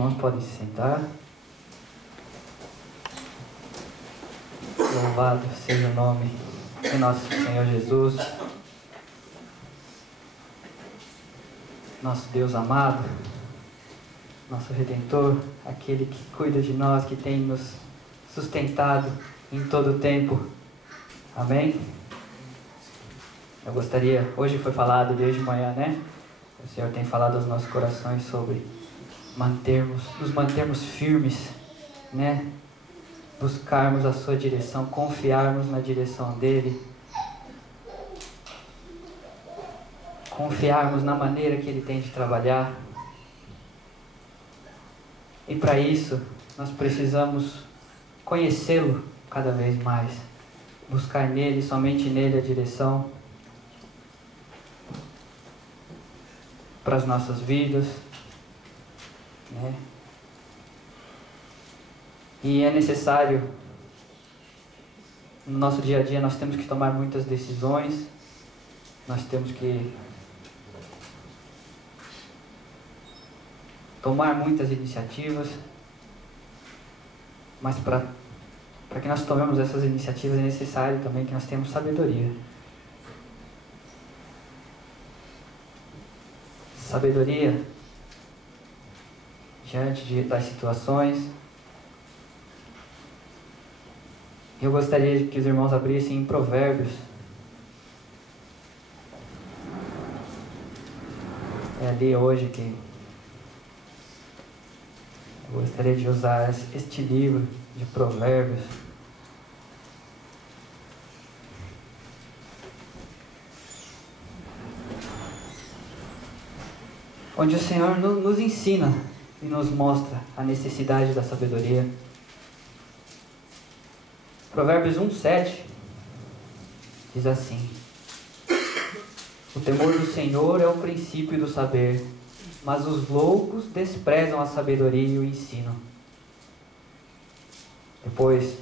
irmãos podem se sentar. Louvado seja o nome de nosso Senhor Jesus, nosso Deus amado, nosso Redentor, aquele que cuida de nós, que tem nos sustentado em todo o tempo. Amém? Eu gostaria, hoje foi falado desde manhã, né? O Senhor tem falado aos nossos corações sobre nos mantermos firmes, né? Buscarmos a sua direção, confiarmos na direção dele, confiarmos na maneira que ele tem de trabalhar. E para isso, nós precisamos conhecê-lo cada vez mais, buscar nele, somente nele, a direção para as nossas vidas, né? E é necessário, no nosso dia a dia, nós temos que tomar muitas decisões, nós temos que tomar muitas iniciativas, mas para que nós tomemos essas iniciativas é necessário também que nós tenhamos sabedoria. Sabedoria diante das situações. Eu gostaria que os irmãos abrissem em Provérbios. É ali hoje que eu gostaria de usar este livro de Provérbios. Onde o Senhor nos ensina e nos mostra a necessidade da sabedoria. Provérbios 1:7 diz assim: o temor do Senhor é o princípio do saber, mas os loucos desprezam a sabedoria e o ensino. Depois,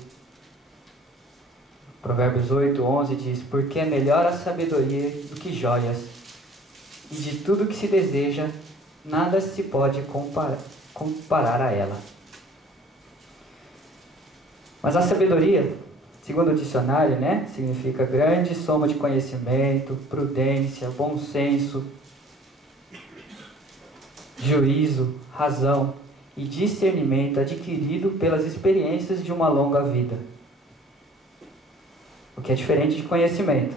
Provérbios 8:11 diz: porque é melhor a sabedoria do que joias, e de tudo que se deseja, nada se pode comparar a ela. Mas a sabedoria, segundo o dicionário, né, significa grande soma de conhecimento, prudência, bom senso, juízo, razão e discernimento adquirido pelas experiências de uma longa vida. O que é diferente de conhecimento,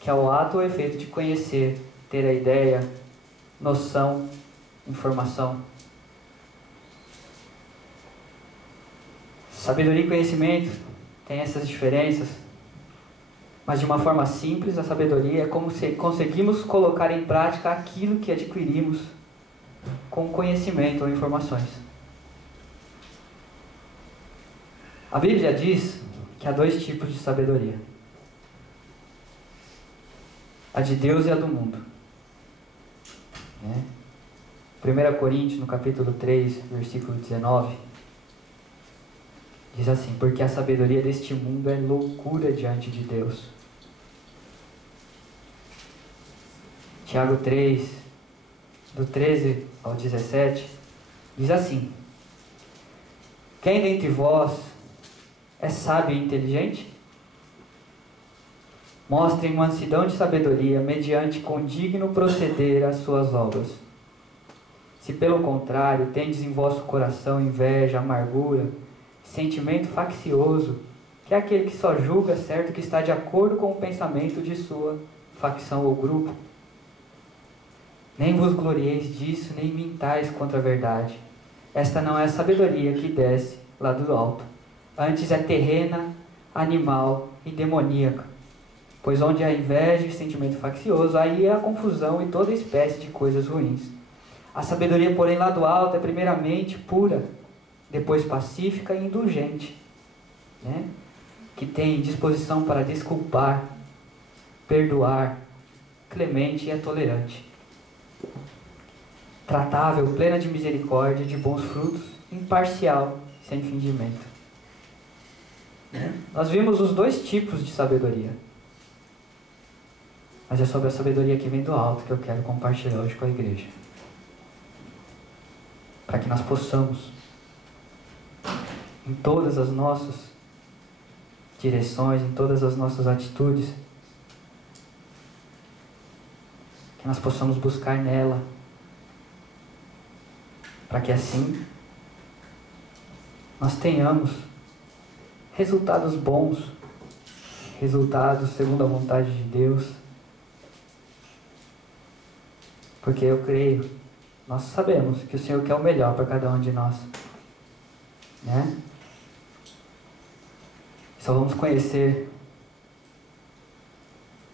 que é o ato ou efeito de conhecer, ter a ideia, noção, informação. Sabedoria e conhecimento têm essas diferenças, mas de uma forma simples, a sabedoria é como se conseguimos colocar em prática aquilo que adquirimos com conhecimento ou informações. A Bíblia diz que há dois tipos de sabedoria: a de Deus e a do mundo, né? 1 Coríntios, no capítulo 3, versículo 19, diz assim: porque a sabedoria deste mundo é loucura diante de Deus. Tiago 3, do 13 ao 17, diz assim: quem dentre vós é sábio e inteligente? Mostrem mansidão de sabedoria mediante condigno proceder às suas obras. Se pelo contrário tendes em vosso coração inveja, amargura, sentimento faccioso, que é aquele que só julga certo que está de acordo com o pensamento de sua facção ou grupo, nem vos glorieis disso, nem mintais contra a verdade. Esta não é a sabedoria que desce lá do alto, antes é terrena, animal e demoníaca. Pois onde há inveja e sentimento faccioso, aí é a confusão e toda espécie de coisas ruins. A sabedoria, porém, lá do alto é primeiramente pura, depois pacífica e indulgente, né? Que tem disposição para desculpar, perdoar, clemente e é tolerante, tratável, plena de misericórdia, de bons frutos, imparcial, sem fingimento. Nós vimos os dois tipos de sabedoria, mas é sobre a sabedoria que vem do alto que eu quero compartilhar hoje com a igreja. para que nós possamos, em todas as nossas direções, em todas as nossas atitudes, que nós possamos buscar nela, para que assim nós tenhamos resultados bons, resultados segundo a vontade de Deus. Porque eu creio, nós sabemos que o Senhor quer o melhor para cada um de nós, né? Só vamos conhecer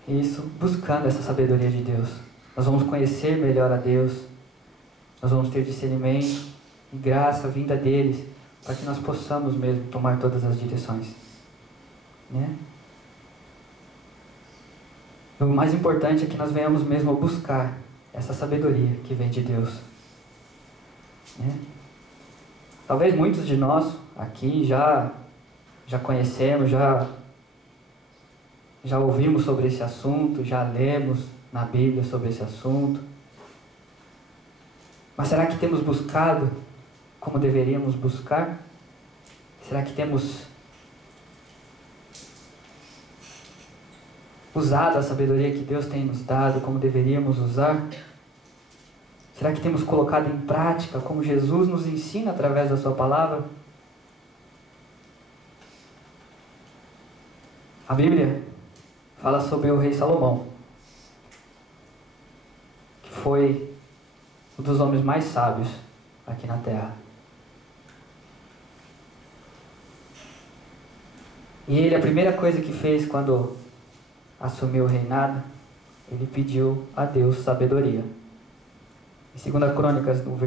isso buscando essa sabedoria de Deus. Nós vamos conhecer melhor a Deus, nós vamos ter discernimento e graça vinda deles, para que nós possamos mesmo tomar todas as direções, né? O mais importante é que nós venhamos mesmo a buscar essa sabedoria que vem de Deus, né? Talvez muitos de nós aqui já conhecemos, já ouvimos sobre esse assunto, já lemos na Bíblia sobre esse assunto. Mas será que temos buscado como deveríamos buscar? Será que temos usado a sabedoria que Deus tem nos dado como deveríamos usar? Será que temos colocado em prática como Jesus nos ensina através da sua palavra? A Bíblia fala sobre o rei Salomão, que foi um dos homens mais sábios aqui na terra. E ele, a primeira coisa que fez quando assumiu o reinado, ele pediu a Deus sabedoria. Em 2 Crônicas, no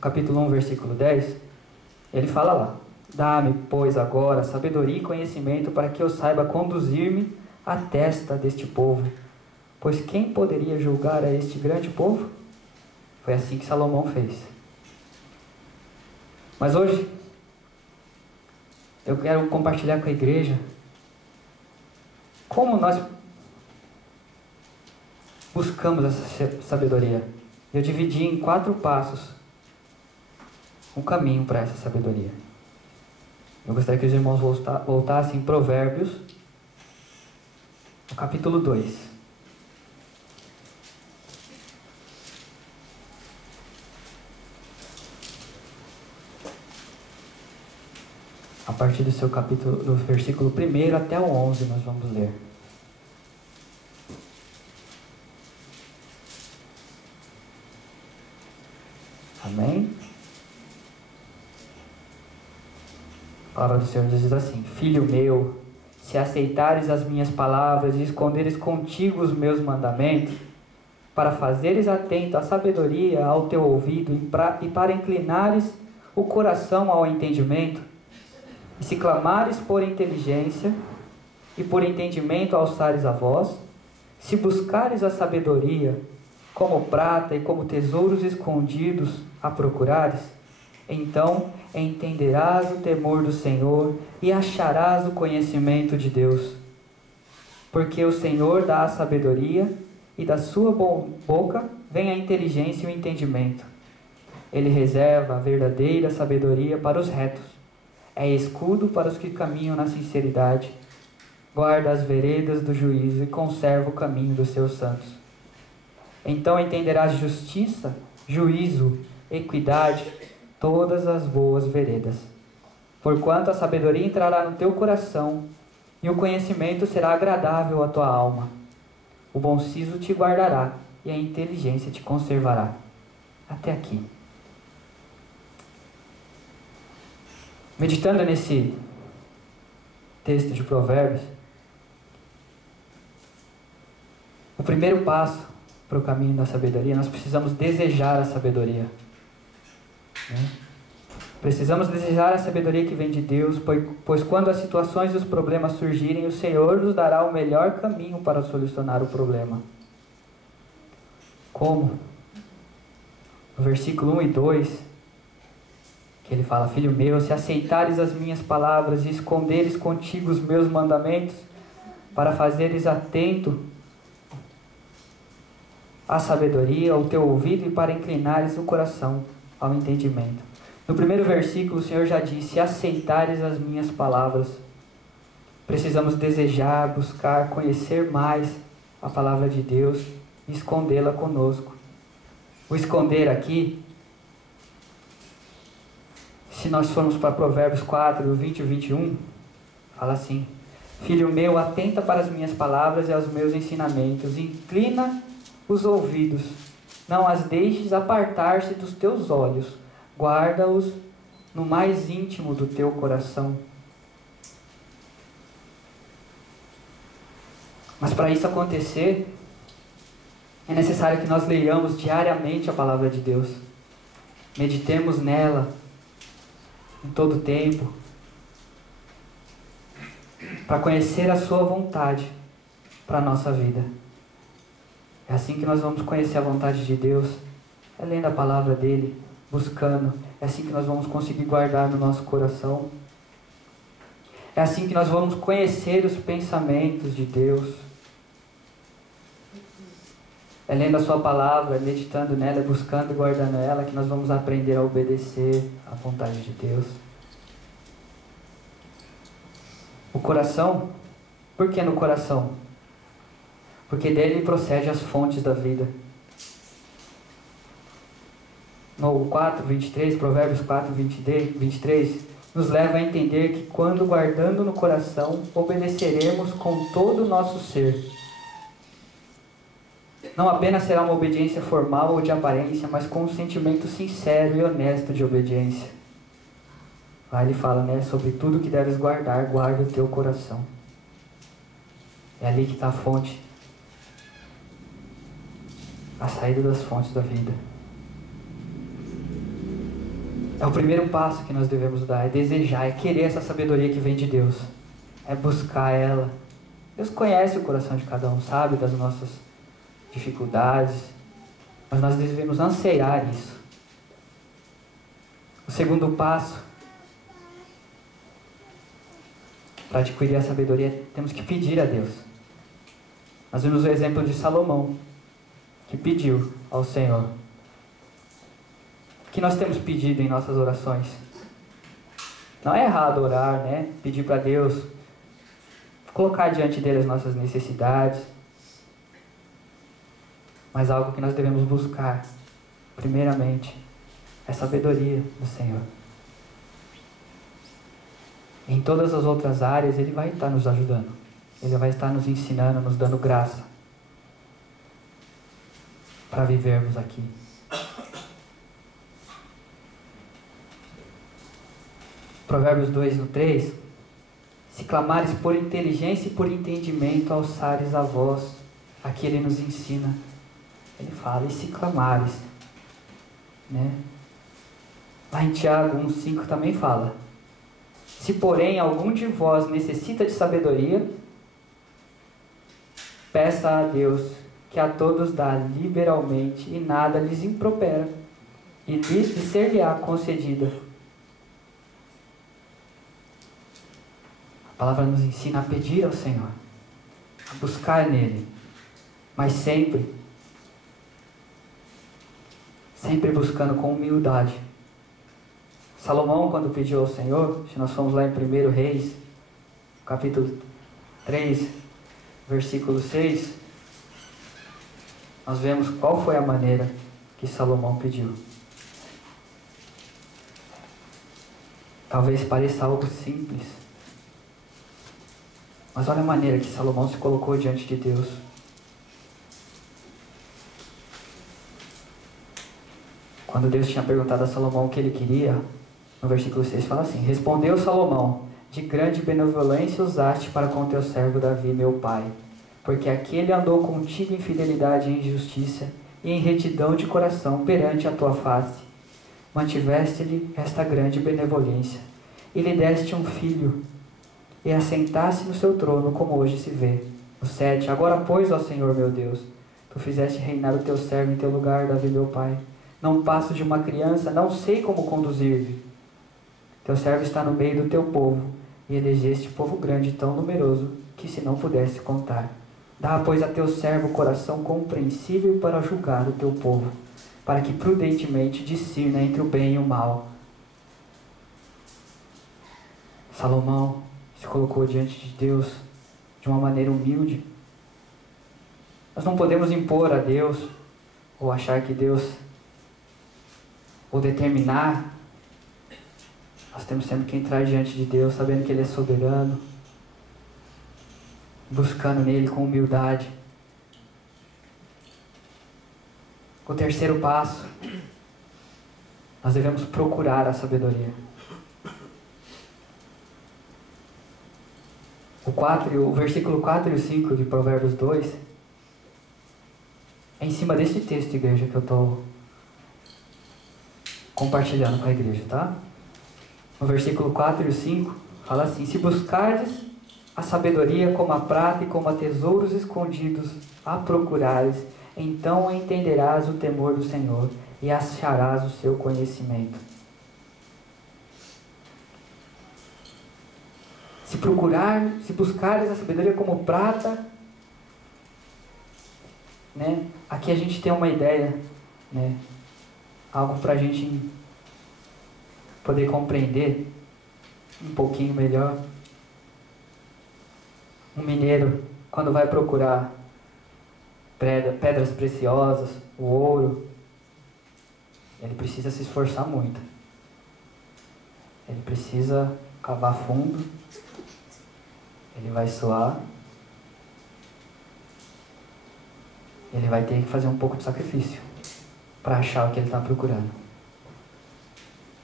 capítulo 1, versículo 10, ele fala lá: dá-me, pois, agora sabedoria e conhecimento para que eu saiba conduzir-me à testa deste povo, pois quem poderia julgar a este grande povo? Foi assim que Salomão fez. Mas hoje, eu quero compartilhar com a igreja como nós buscamos essa sabedoria. Eu dividi em 4 passos um caminho para essa sabedoria. Eu gostaria que os irmãos voltassem em Provérbios, no capítulo 2. A partir do seu capítulo, do versículo 1 até o 11, nós vamos ler. Amém? A palavra do Senhor diz assim: filho meu, se aceitares as minhas palavras e esconderes contigo os meus mandamentos, para fazeres atento à sabedoria ao teu ouvido e para inclinares o coração ao entendimento, e se clamares por inteligência e por entendimento alçares a voz, se buscares a sabedoria como prata e como tesouros escondidos a procurares, então entenderás o temor do Senhor e acharás o conhecimento de Deus. Porque o Senhor dá a sabedoria e da sua boca vem a inteligência e o entendimento. Ele reserva a verdadeira sabedoria para os retos, é escudo para os que caminham na sinceridade, guarda as veredas do juízo e conserva o caminho dos seus santos. Então entenderás justiça, juízo, equidade, todas as boas veredas. Porquanto a sabedoria entrará no teu coração, e o conhecimento será agradável à tua alma. O bom siso te guardará, e a inteligência te conservará. Até aqui. Meditando nesse texto de Provérbios, o primeiro passo para o caminho da sabedoria, nós precisamos desejar a sabedoria, né? Precisamos desejar a sabedoria que vem de Deus, pois quando as situações e os problemas surgirem, o Senhor nos dará o melhor caminho para solucionar o problema. Como? No versículo 1 e 2, que ele fala: filho meu, se aceitares as minhas palavras e esconderes contigo os meus mandamentos, para fazeres atento à sabedoria, ao teu ouvido, e para inclinares o coração ao entendimento. No primeiro versículo, o Senhor já disse: aceitares as minhas palavras. Precisamos desejar, buscar, conhecer mais a palavra de Deus e escondê-la conosco. O esconder aqui, se nós formos para Provérbios 4, 20 e 21, fala assim: filho meu, atenta para as minhas palavras e aos meus ensinamentos, inclina os ouvidos, não as deixes apartar-se dos teus olhos, guarda-os no mais íntimo do teu coração. Mas para isso acontecer, é necessário que nós leiamos diariamente a palavra de Deus, meditemos nela em todo o tempo, para conhecer a sua vontade para a nossa vida. É assim que nós vamos conhecer a vontade de Deus, é lendo a palavra dele, buscando. É assim que nós vamos conseguir guardar no nosso coração. É assim que nós vamos conhecer os pensamentos de Deus. É lendo a sua palavra, meditando nela, buscando e guardando ela, que nós vamos aprender a obedecer à vontade de Deus. O coração, por que no coração? Porque dele procede as fontes da vida. No 4:23, Provérbios 4:23, nos leva a entender que quando guardando no coração, obedeceremos com todo o nosso ser. Não apenas será uma obediência formal ou de aparência, mas com um sentimento sincero e honesto de obediência. Lá ele fala, sobre tudo que deves guardar, guarda o teu coração. É ali que está a fonte, a saída das fontes da vida. É o primeiro passo que nós devemos dar, é desejar, é querer essa sabedoria que vem de Deus, é buscar ela. Deus conhece o coração de cada um, sabe das nossas dificuldades, mas nós devemos anseiar isso. O segundo passo, para adquirir a sabedoria, temos que pedir a Deus. Nós vimos o exemplo de Salomão, que pediu ao Senhor. O que nós temos pedido em nossas orações? Não é errado orar, pedir para Deus, colocar diante dele as nossas necessidades, mas algo que nós devemos buscar, primeiramente, é sabedoria do Senhor. Em todas as outras áreas, Ele vai estar nos ajudando. Ele vai estar nos ensinando, nos dando graça para vivermos aqui. Provérbios 2:3: se clamares por inteligência e por entendimento, alçares a voz. Aqui Ele nos ensina. Ele fala, e se clamares, Lá em Tiago 1:5 também fala: se porém algum de vós necessita de sabedoria, peça a Deus, que a todos dá liberalmente e nada lhes impropera, e lhes ser-lhe-á concedida. A palavra nos ensina a pedir ao Senhor, a buscar nele, mas sempre buscando com humildade. Salomão, quando pediu ao Senhor, se nós formos lá em 1 Reis, capítulo 3, versículo 6, nós vemos qual foi a maneira que Salomão pediu. Talvez pareça algo simples, mas olha a maneira que Salomão se colocou diante de Deus. Quando Deus tinha perguntado a Salomão o que ele queria, no versículo 6 fala assim: respondeu Salomão, de grande benevolência usaste para com teu servo Davi, meu pai, porque aquele andou contigo em fidelidade e em justiça, e em retidão de coração perante a tua face. Mantiveste-lhe esta grande benevolência, e lhe deste um filho, e assentaste no seu trono, como hoje se vê. O 7, agora pois, ó Senhor meu Deus, tu fizeste reinar o teu servo em teu lugar, Davi, meu pai. Não passo de uma criança, não sei como conduzir-me. Teu servo está no meio do teu povo, e elegeste povo grande tão numeroso, que se não pudesse contar. Dá, pois, a teu servo coração compreensível para julgar o teu povo, para que prudentemente discirna entre o bem e o mal. Salomão se colocou diante de Deus de uma maneira humilde. Nós não podemos impor a Deus, ou achar que Deus, ou determinar. Nós temos sempre que entrar diante de Deus, sabendo que Ele é soberano, buscando nele com humildade. O terceiro passo, nós devemos procurar a sabedoria. O versículo 4 e o 5 de Provérbios 2, é em cima desse texto, igreja, que eu estou compartilhando com a igreja, tá? No versículo 4 e o 5, fala assim: se buscardes a sabedoria como a prata e como a tesouros escondidos a procurares, então entenderás o temor do Senhor e acharás o seu conhecimento. Se buscares a sabedoria como prata, né? Aqui a gente tem uma ideia, né? Algo para a gente poder compreender um pouquinho melhor. Um mineiro, quando vai procurar pedras preciosas, o ouro, ele precisa se esforçar muito. Ele precisa cavar fundo, ele vai suar, ele vai ter que fazer um pouco de sacrifício para achar o que ele está procurando.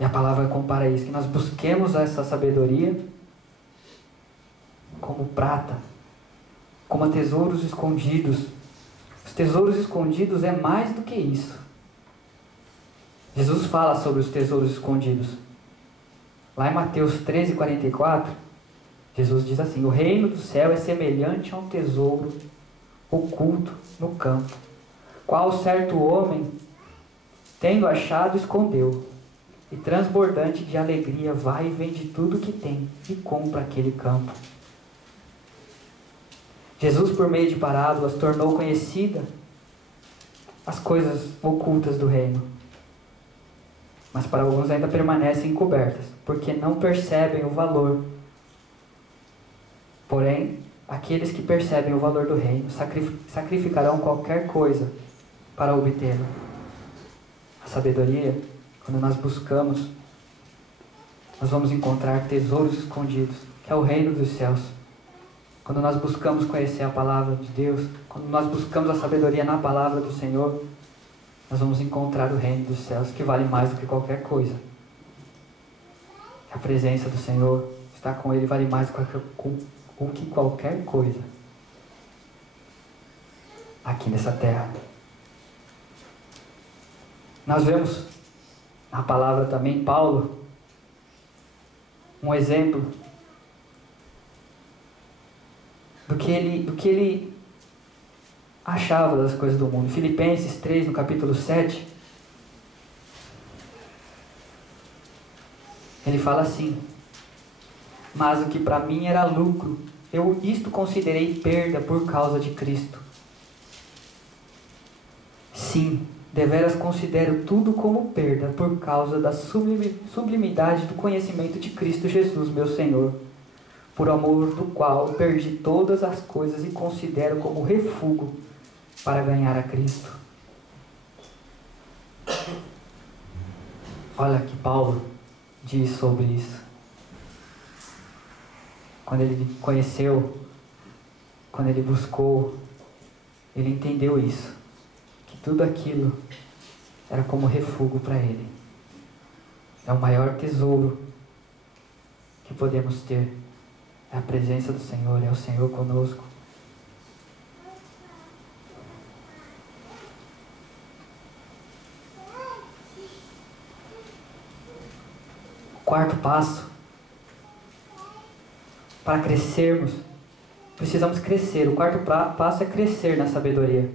E a palavra compara isso, que nós busquemos essa sabedoria como prata, como tesouros escondidos. Os tesouros escondidos é mais do que isso. Jesus fala sobre os tesouros escondidos. Lá em Mateus 13:44, Jesus diz assim: o reino do céu é semelhante a um tesouro oculto no campo, qual certo homem, tendo achado, escondeu, e transbordante de alegria vai e vende tudo que tem e compra aquele campo. Jesus, por meio de parábolas, tornou conhecida as coisas ocultas do reino, mas para alguns ainda permanecem encobertas, porque não percebem o valor. Porém, aqueles que percebem o valor do reino sacrificarão qualquer coisa para obtê-lo. A sabedoria, quando nós buscamos, nós vamos encontrar tesouros escondidos, que é o reino dos céus. Quando nós buscamos conhecer a palavra de Deus, quando nós buscamos a sabedoria na palavra do Senhor, nós vamos encontrar o reino dos céus, que vale mais do que qualquer coisa. A presença do Senhor, estar com Ele, vale mais do que qualquer coisa aqui nessa terra. Nós vemos na palavra também Paulo, um exemplo do que ele achava das coisas do mundo. Filipenses 3, no capítulo 7, ele fala assim: mas o que para mim era lucro, eu isto considerei perda por causa de Cristo. Sim, deveras considero tudo como perda por causa da sublimidade do conhecimento de Cristo Jesus, meu Senhor, por amor do qual perdi todas as coisas e considero como refúgio para ganhar a Cristo. Olha que Paulo diz sobre isso. Quando ele conheceu, quando ele buscou, ele entendeu isso, que tudo aquilo era como refúgio para ele. É o maior tesouro que podemos ter. É a presença do Senhor, é o Senhor conosco. O quarto passo, para crescermos, precisamos crescer. O quarto passo é crescer na sabedoria.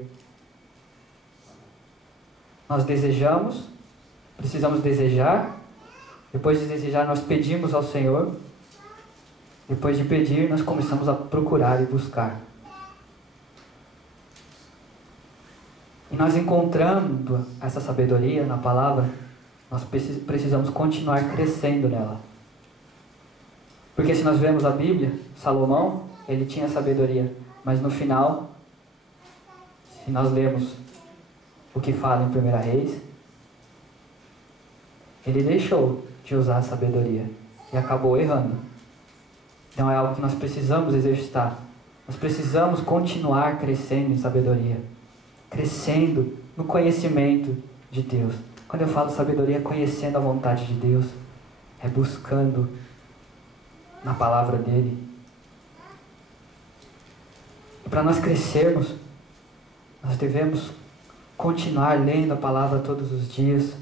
Nós desejamos, precisamos desejar. Depois de desejar, nós pedimos ao Senhor. Depois de pedir, nós começamos a procurar e buscar. E nós encontrando essa sabedoria na palavra, nós precisamos continuar crescendo nela. Porque se nós vemos a Bíblia, Salomão, ele tinha sabedoria, mas no final, se nós lemos o que fala em 1 Reis, ele deixou de usar a sabedoria e acabou errando. Então é algo que nós precisamos exercitar. Nós precisamos continuar crescendo em sabedoria, crescendo no conhecimento de Deus. Quando eu falo sabedoria, é conhecendo a vontade de Deus, é buscando na palavra dele. E para nós crescermos, nós devemos continuar lendo a palavra todos os dias,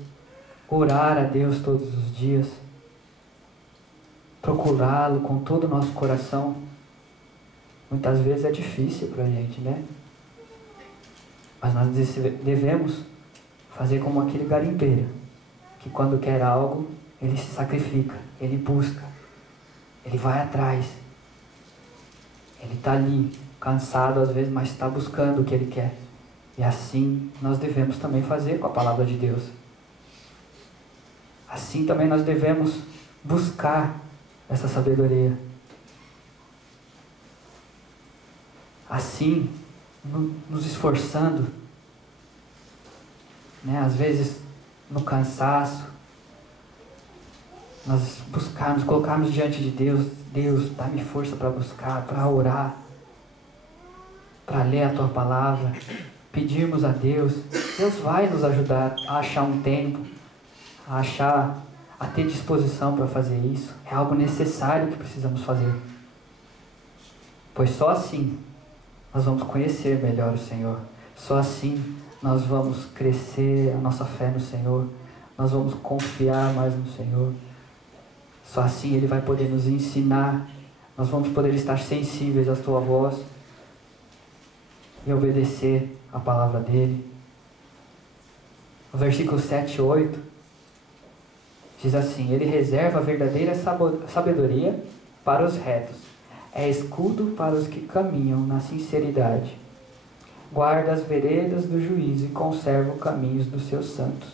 orar a Deus todos os dias, procurá-lo com todo o nosso coração. Muitas vezes é difícil para a gente, né? Mas nós devemos fazer como aquele garimpeiro, que quando quer algo, ele se sacrifica, ele busca, ele vai atrás. Ele está ali, cansado às vezes, mas está buscando o que ele quer. E assim nós devemos também fazer com a palavra de Deus. Assim também nós devemos buscar essa sabedoria. Assim, nos esforçando, né? Às vezes no cansaço, nós buscarmos, colocarmos diante de Deus: Deus, dá-me força para buscar, para orar, para ler a Tua palavra, pedirmos a Deus. Deus vai nos ajudar a achar um tempo, a ter disposição para fazer isso. É algo necessário que precisamos fazer, pois só assim nós vamos conhecer melhor o Senhor. Só assim nós vamos crescer a nossa fé no Senhor, nós vamos confiar mais no Senhor. Só assim Ele vai poder nos ensinar, nós vamos poder estar sensíveis à Sua voz e obedecer a palavra dEle. O versículo 7 e 8 diz assim: Ele reserva a verdadeira sabedoria para os retos, é escudo para os que caminham na sinceridade. Guarda as veredas do juízo e conserva os caminhos dos seus santos.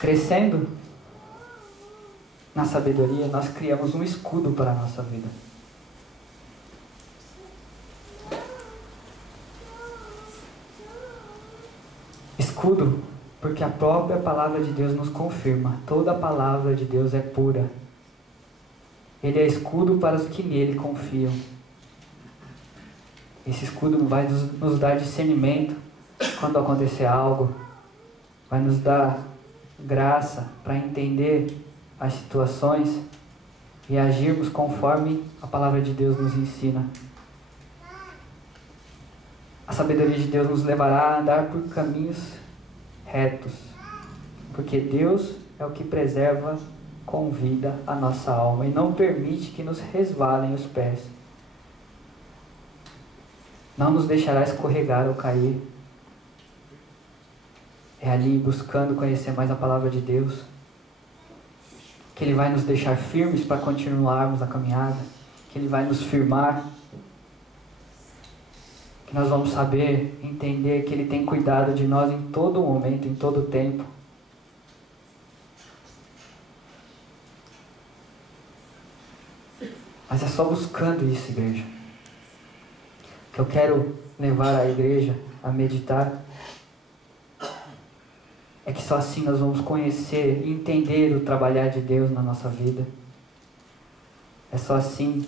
Crescendo na sabedoria, nós criamos um escudo para a nossa vida. Escudo, porque a própria palavra de Deus nos confirma: toda a palavra de Deus é pura. Ele é escudo para os que nele confiam. Esse escudo vai nos dar discernimento quando acontecer algo, vai nos dar graça para entender as situações e agirmos conforme a palavra de Deus nos ensina. A sabedoria de Deus nos levará a andar por caminhos retos, porque Deus é o que preserva com vida a nossa alma e não permite que nos resvalem os pés. Não nos deixará escorregar ou cair. É ali buscando conhecer mais a palavra de Deus que Ele vai nos deixar firmes para continuarmos a caminhada, que Ele vai nos firmar, que nós vamos saber entender que Ele tem cuidado de nós em todo momento, em todo tempo. Mas é só buscando isso, igreja, que eu quero levar a igreja a meditar. É que só assim nós vamos conhecer e entender o trabalhar de Deus na nossa vida. É só assim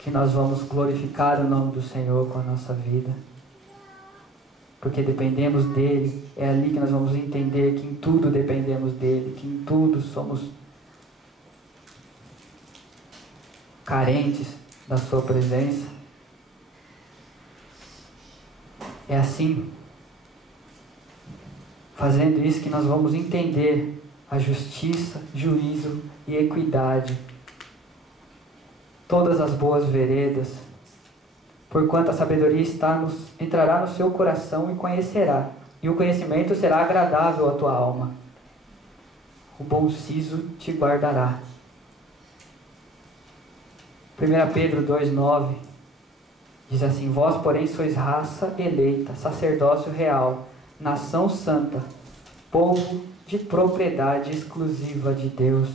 que nós vamos glorificar o nome do Senhor com a nossa vida. Porque dependemos dEle. É ali que nós vamos entender que em tudo dependemos dEle, que em tudo somos carentes da Sua presença. É assim, fazendo isso, que nós vamos entender a justiça, juízo e equidade, todas as boas veredas, porquanto a sabedoria entrará no seu coração e conhecerá, e o conhecimento será agradável à tua alma. O bom siso te guardará. 1 Pedro 2,9 Diz assim: vós, porém, sois raça eleita, sacerdócio real, nação santa, povo de propriedade exclusiva de Deus,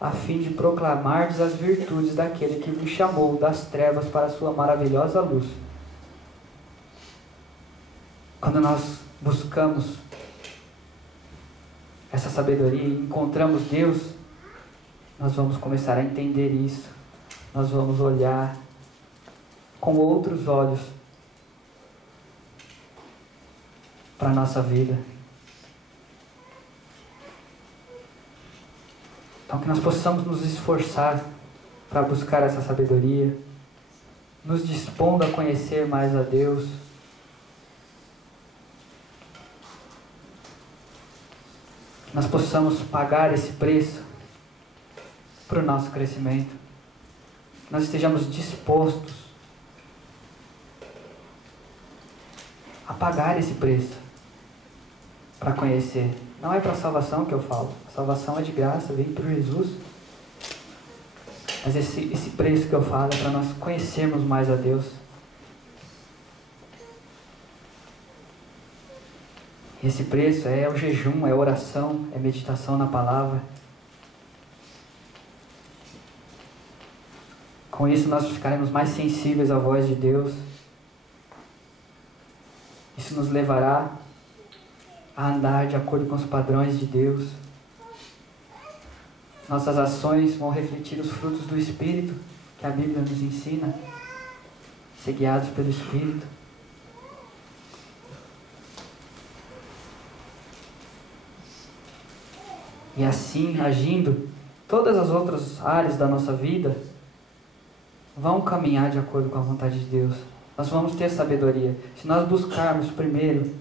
a fim de proclamardes as virtudes daquele que vos chamou das trevas para a sua maravilhosa luz. Quando nós buscamos essa sabedoria e encontramos Deus, nós vamos começar a entender isso. Nós vamos olhar com outros olhos para a nossa vida. Então, que nós possamos nos esforçar para buscar essa sabedoria, nos dispondo a conhecer mais a Deus, que nós possamos pagar esse preço para o nosso crescimento, que nós estejamos dispostos a pagar esse preço para conhecer. Não é para a salvação que eu falo. A salvação é de graça, veio por Jesus. Mas esse preço que eu falo é para nós conhecermos mais a Deus. Esse preço é o jejum, é oração, é meditação na palavra. Com isso nós ficaremos mais sensíveis à voz de Deus. Isso nos levará a andar de acordo com os padrões de Deus. Nossas ações vão refletir os frutos do Espírito, que a Bíblia nos ensina, ser guiados pelo Espírito. E assim, agindo, todas as outras áreas da nossa vida vão caminhar de acordo com a vontade de Deus. Nós vamos ter sabedoria. Se nós buscarmos primeiro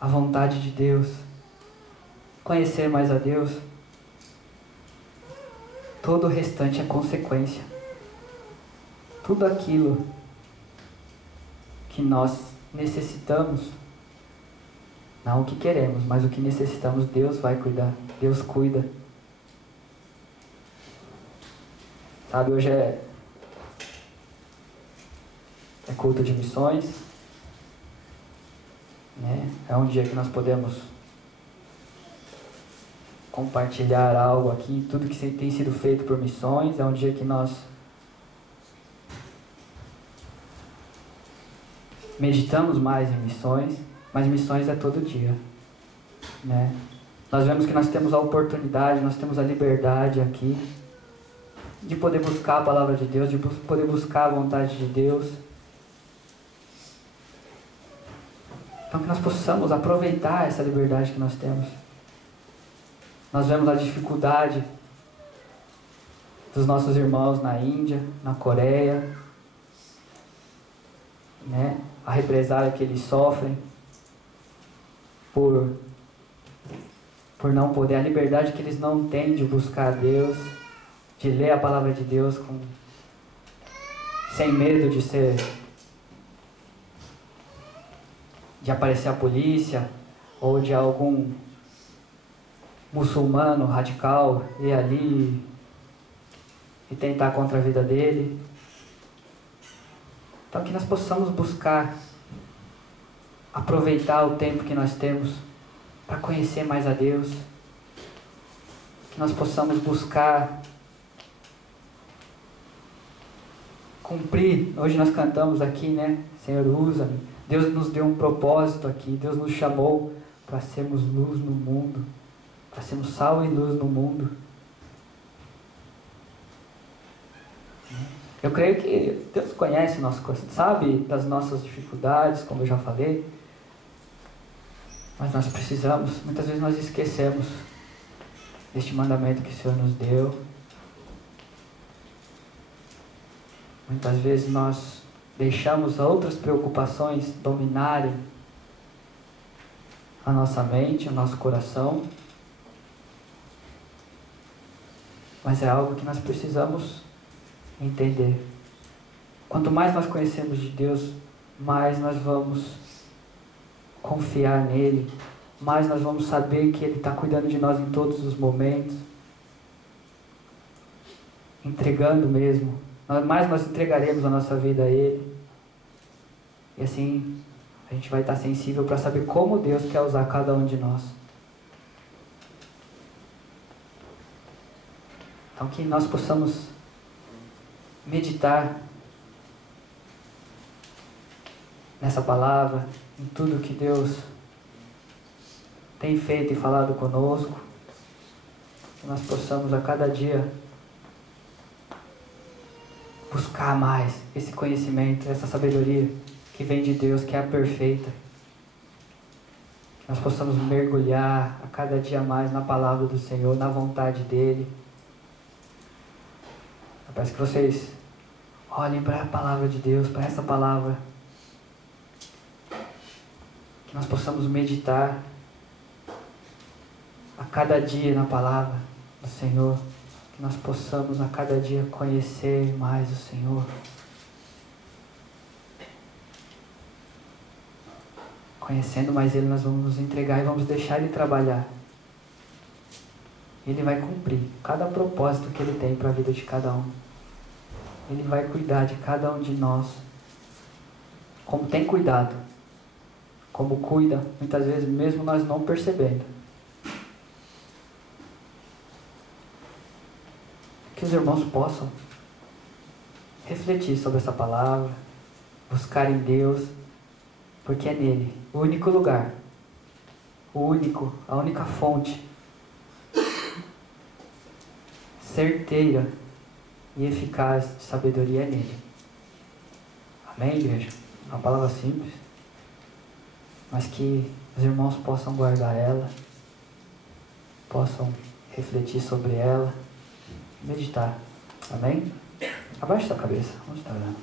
a vontade de Deus, conhecer mais a Deus, todo o restante é consequência. Tudo aquilo que nós necessitamos, não o que queremos, mas o que necessitamos, Deus vai cuidar. Deus cuida. Sabe, hoje é culto de missões, né? É um dia que nós podemos compartilhar algo aqui, tudo que tem sido feito por missões. É um dia que nós meditamos mais em missões, mas missões é todo dia, né? Nós vemos que nós temos a oportunidade, nós temos a liberdade aqui de poder buscar a palavra de Deus, de poder buscar a vontade de Deus. Então, que nós possamos aproveitar essa liberdade que nós temos. Nós vemos a dificuldade dos nossos irmãos na Índia, na Coreia, né? A represália que eles sofrem por não poder, a liberdade que eles não têm de buscar a Deus, de ler a palavra de Deus sem medo de aparecer a polícia ou de algum muçulmano radical ir ali e tentar contra a vida dele. Então, que nós possamos buscar aproveitar o tempo que nós temos para conhecer mais a Deus, que nós possamos buscar cumprir. Hoje nós cantamos aqui, né? Senhor, usa-me. Deus nos deu um propósito aqui, Deus nos chamou para sermos luz no mundo, para sermos sal e luz no mundo. Eu creio que Deus conhece o nosso coração, sabe das nossas dificuldades, como eu já falei, mas nós precisamos, muitas vezes nós esquecemos deste mandamento que o Senhor nos deu. Muitas vezes nós deixamos outras preocupações dominarem a nossa mente, o nosso coração. Mas é algo que nós precisamos entender. Quanto mais nós conhecemos de Deus, mais nós vamos confiar nele, mais nós vamos saber que ele está cuidando de nós em todos os momentos, entregando mesmo. Mais nós entregaremos a nossa vida a ele. E assim a gente vai estar sensível para saber como Deus quer usar cada um de nós. Então que nós possamos meditar nessa palavra, em tudo que Deus tem feito e falado conosco. Que nós possamos a cada dia buscar mais esse conhecimento, essa sabedoria que vem de Deus, que é a perfeita. Que nós possamos mergulhar a cada dia mais na palavra do Senhor, na vontade dEle. Eu peço que vocês olhem para a palavra de Deus, para essa palavra. Que nós possamos meditar a cada dia na palavra do Senhor. Que nós possamos a cada dia conhecer mais o Senhor. Conhecendo mais Ele, nós vamos nos entregar e vamos deixar Ele trabalhar. Ele vai cumprir cada propósito que Ele tem para a vida de cada um. Ele vai cuidar de cada um de nós, como tem cuidado, como cuida, muitas vezes mesmo nós não percebendo. Que os irmãos possam refletir sobre essa palavra, buscar em Deus, porque é nele, o único lugar, a única fonte certeira e eficaz de sabedoria é nele. Amém, igreja? Uma palavra simples, mas que os irmãos possam guardar ela, possam refletir sobre ela, meditar. Amém? Abaixe sua cabeça, vamos estar orando.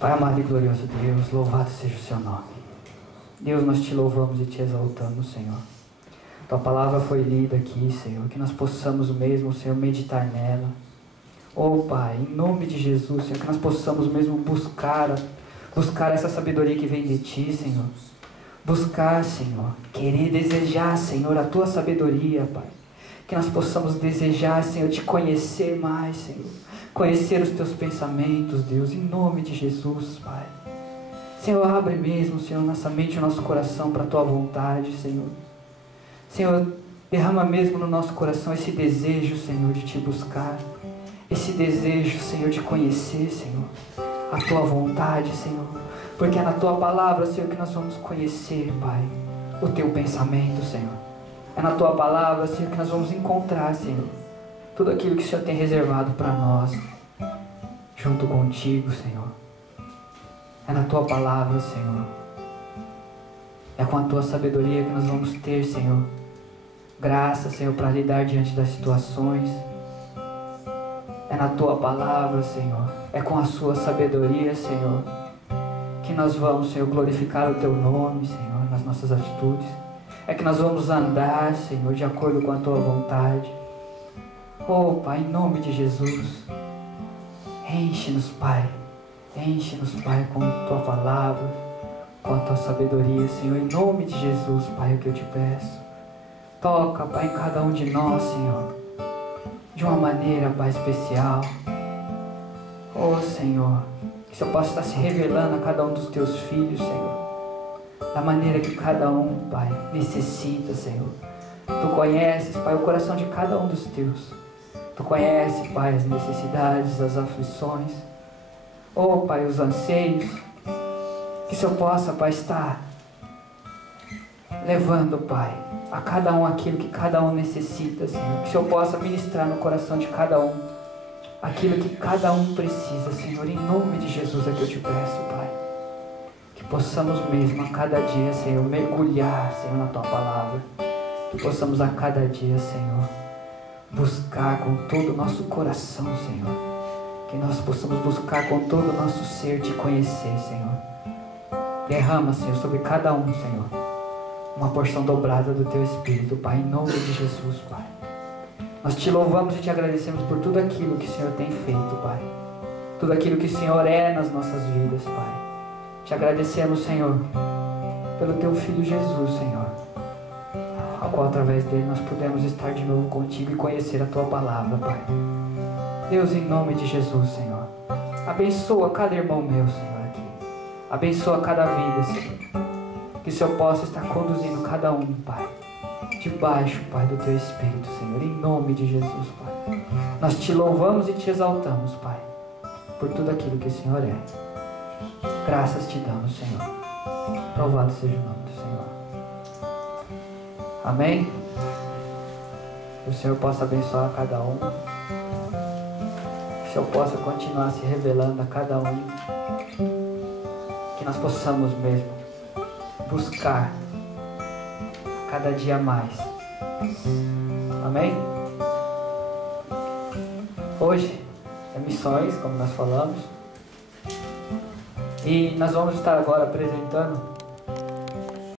Pai amado e glorioso Deus, louvado seja o seu nome. Deus, nós te louvamos e te exaltamos, Senhor. Tua palavra foi lida aqui, Senhor, que nós possamos mesmo, Senhor, meditar nela. Oh, Pai, em nome de Jesus, Senhor, que nós possamos mesmo buscar essa sabedoria que vem de Ti, Senhor. Buscar, Senhor, querer, desejar, Senhor, a Tua sabedoria, Pai. Que nós possamos desejar, Senhor, te conhecer mais, Senhor. Conhecer os Teus pensamentos, Deus, em nome de Jesus, Pai. Senhor, abre mesmo, Senhor, nossa mente e o nosso coração para a Tua vontade, Senhor. Senhor, derrama mesmo no nosso coração esse desejo, Senhor, de Te buscar. Esse desejo, Senhor, de conhecer, Senhor, a Tua vontade, Senhor. Porque é na Tua palavra, Senhor, que nós vamos conhecer, Pai, o Teu pensamento, Senhor. É na Tua palavra, Senhor, que nós vamos encontrar, Senhor, tudo aquilo que o Senhor tem reservado para nós, junto contigo, Senhor. É na Tua palavra, Senhor. É com a Tua sabedoria que nós vamos ter, Senhor, graça, Senhor, para lidar diante das situações. É na Tua palavra, Senhor. É com a Sua sabedoria, Senhor, que nós vamos, Senhor, glorificar o Teu nome, Senhor, nas nossas atitudes. É que nós vamos andar, Senhor, de acordo com a Tua vontade. Oh, Pai, em nome de Jesus, enche-nos, Pai. Enche-nos, Pai, com a Tua palavra, com a Tua sabedoria, Senhor. Em nome de Jesus, Pai, é o que eu Te peço. Toca, Pai, em cada um de nós, Senhor, de uma maneira, Pai, especial. Oh, Senhor, que o Senhor possa estar se revelando a cada um dos Teus filhos, Senhor, da maneira que cada um, Pai, necessita, Senhor. Tu conheces, Pai, o coração de cada um dos Teus. Tu conheces, Pai, as necessidades, as aflições. Oh, Pai, os anseios. Que o Senhor possa, Pai, estar levando, Pai, a cada um aquilo que cada um necessita, Senhor. Que o Senhor possa ministrar no coração de cada um aquilo que cada um precisa, Senhor. Em nome de Jesus é que eu Te peço, Pai. Que possamos mesmo a cada dia, Senhor, mergulhar, Senhor, na Tua palavra. Que possamos a cada dia, Senhor, buscar com todo o nosso coração, Senhor. Que nós possamos buscar com todo o nosso ser Te conhecer, Senhor. Derrama, Senhor, sobre cada um, Senhor, uma porção dobrada do Teu Espírito, Pai, em nome de Jesus, Pai. Nós Te louvamos e Te agradecemos por tudo aquilo que o Senhor tem feito, Pai. Tudo aquilo que o Senhor é nas nossas vidas, Pai. Te agradecemos, Senhor, pelo Teu Filho Jesus, Senhor, ao qual através dele nós pudemos estar de novo contigo e conhecer a Tua palavra, Pai. Deus, em nome de Jesus, Senhor, abençoa cada irmão meu, Senhor, aqui. Abençoa cada vida, Senhor. Que o Senhor possa estar conduzindo cada um, Pai. Debaixo, Pai, do Teu Espírito, Senhor. Em nome de Jesus, Pai. Nós Te louvamos e Te exaltamos, Pai. Por tudo aquilo que o Senhor é. Graças Te damos, Senhor. Louvado seja o nome do Senhor. Amém? Que o Senhor possa abençoar cada um. Que o Senhor possa continuar se revelando a cada um. Que nós possamos mesmo buscar cada dia mais. Amém? Hoje é missões, como nós falamos. E nós vamos estar agora apresentando